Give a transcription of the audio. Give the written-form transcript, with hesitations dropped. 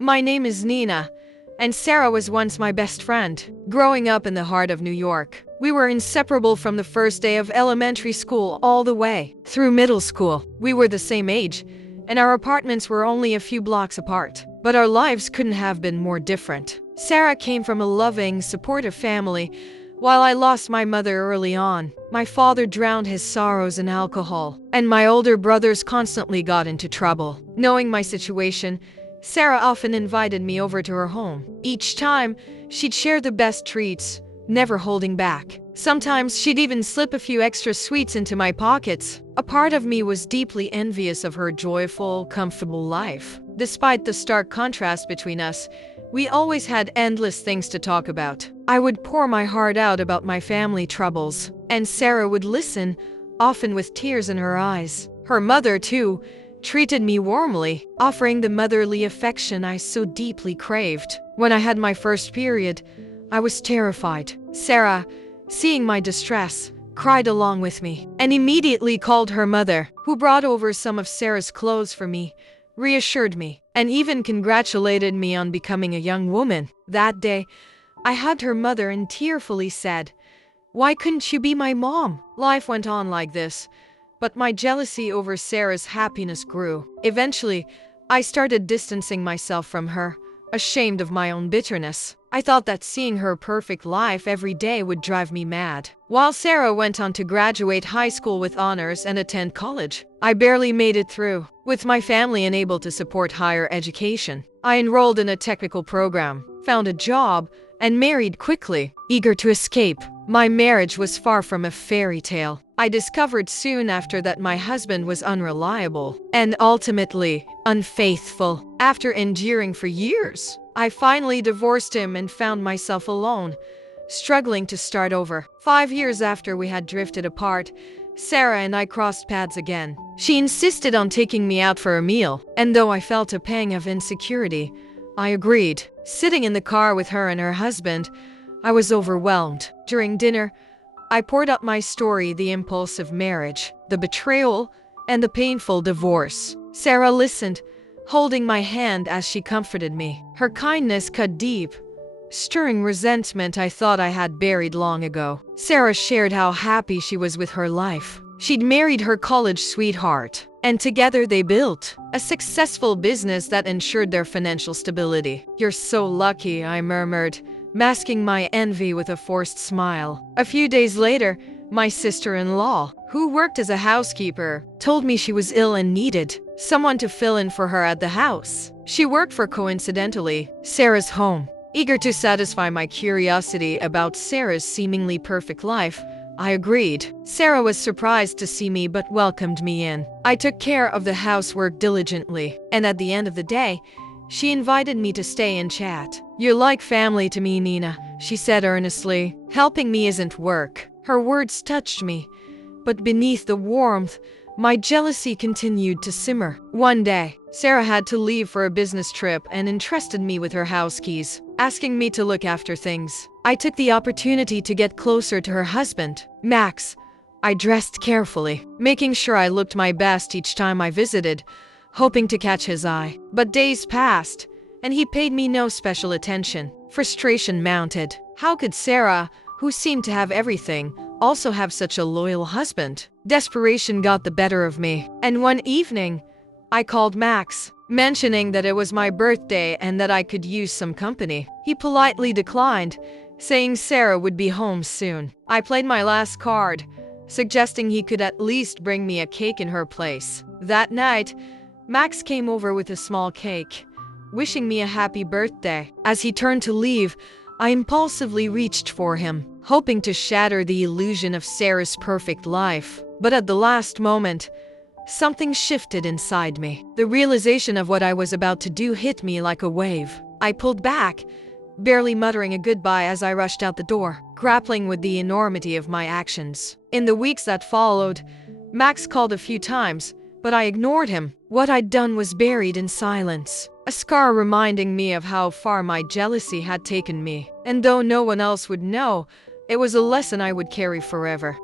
My name is Nina, and Sarah was once my best friend. Growing up in the heart of New York, we were inseparable from the first day of elementary school all the way through middle school. We were the same age, and our apartments were only a few blocks apart. But our lives couldn't have been more different. Sarah came from a loving, supportive family, while I lost my mother early on. My father drowned his sorrows in alcohol, and my older brothers constantly got into trouble. Knowing my situation, Sarah often invited me over to her home. Each time, she'd share the best treats, never holding back. Sometimes she'd even slip a few extra sweets into my pockets. A part of me was deeply envious of her joyful, comfortable life. Despite the stark contrast between us, we always had endless things to talk about. I would pour my heart out about my family troubles, and Sarah would listen, often with tears in her eyes. Her mother, too, treated me warmly, offering the motherly affection I so deeply craved. When I had my first period, I was terrified. Sarah, seeing my distress, cried along with me, and immediately called her mother, who brought over some of Sarah's clothes for me, reassured me, and even congratulated me on becoming a young woman. That day, I hugged her mother and tearfully said, "Why couldn't you be my mom?" Life went on like this, but my jealousy over Sarah's happiness grew. Eventually, I started distancing myself from her, ashamed of my own bitterness. I thought that seeing her perfect life every day would drive me mad. While Sarah went on to graduate high school with honors and attend college, I barely made it through. With my family unable to support higher education, I enrolled in a technical program, found a job, and married quickly, eager to escape. My marriage was far from a fairy tale. I discovered soon after that my husband was unreliable and ultimately unfaithful. After enduring for years, I finally divorced him and found myself alone, struggling to start over. 5 years after we had drifted apart, Sarah and I crossed paths again. She insisted on taking me out for a meal, and though I felt a pang of insecurity, I agreed. Sitting in the car with her and her husband, I was overwhelmed. During dinner, I poured out my story, the impulsive marriage, the betrayal, and the painful divorce. Sarah listened, holding my hand as she comforted me. Her kindness cut deep, stirring resentment I thought I had buried long ago. Sarah shared how happy she was with her life. She'd married her college sweetheart, and together they built a successful business that ensured their financial stability. "You're so lucky," I murmured, masking my envy with a forced smile. A few days later, my sister-in-law, who worked as a housekeeper, told me she was ill and needed someone to fill in for her at the house. She worked for, coincidentally, Sarah's home. Eager to satisfy my curiosity about Sarah's seemingly perfect life, I agreed. Sarah was surprised to see me but welcomed me in. I took care of the housework diligently, and at the end of the day, she invited me to stay and chat. "You're like family to me, Nina," she said earnestly. "Helping me isn't work." Her words touched me, but beneath the warmth, my jealousy continued to simmer. One day, Sarah had to leave for a business trip and entrusted me with her house keys, asking me to look after things. I took the opportunity to get closer to her husband, Max. I dressed carefully, making sure I looked my best each time I visited, hoping to catch his eye. But days passed, and he paid me no special attention. Frustration mounted. How could Sarah, who seemed to have everything, also have such a loyal husband? Desperation got the better of me, and one evening, I called Max, mentioning that it was my birthday and that I could use some company. He politely declined, saying Sarah would be home soon. I played my last card, suggesting he could at least bring me a cake in her place. That night, Max came over with a small cake, wishing me a happy birthday. As he turned to leave, I impulsively reached for him, hoping to shatter the illusion of Sarah's perfect life. But at the last moment, something shifted inside me. The realization of what I was about to do hit me like a wave. I pulled back, barely muttering a goodbye as I rushed out the door, grappling with the enormity of my actions. In the weeks that followed, Max called a few times, but I ignored him. What I'd done was buried in silence, a scar reminding me of how far my jealousy had taken me. And though no one else would know, it was a lesson I would carry forever.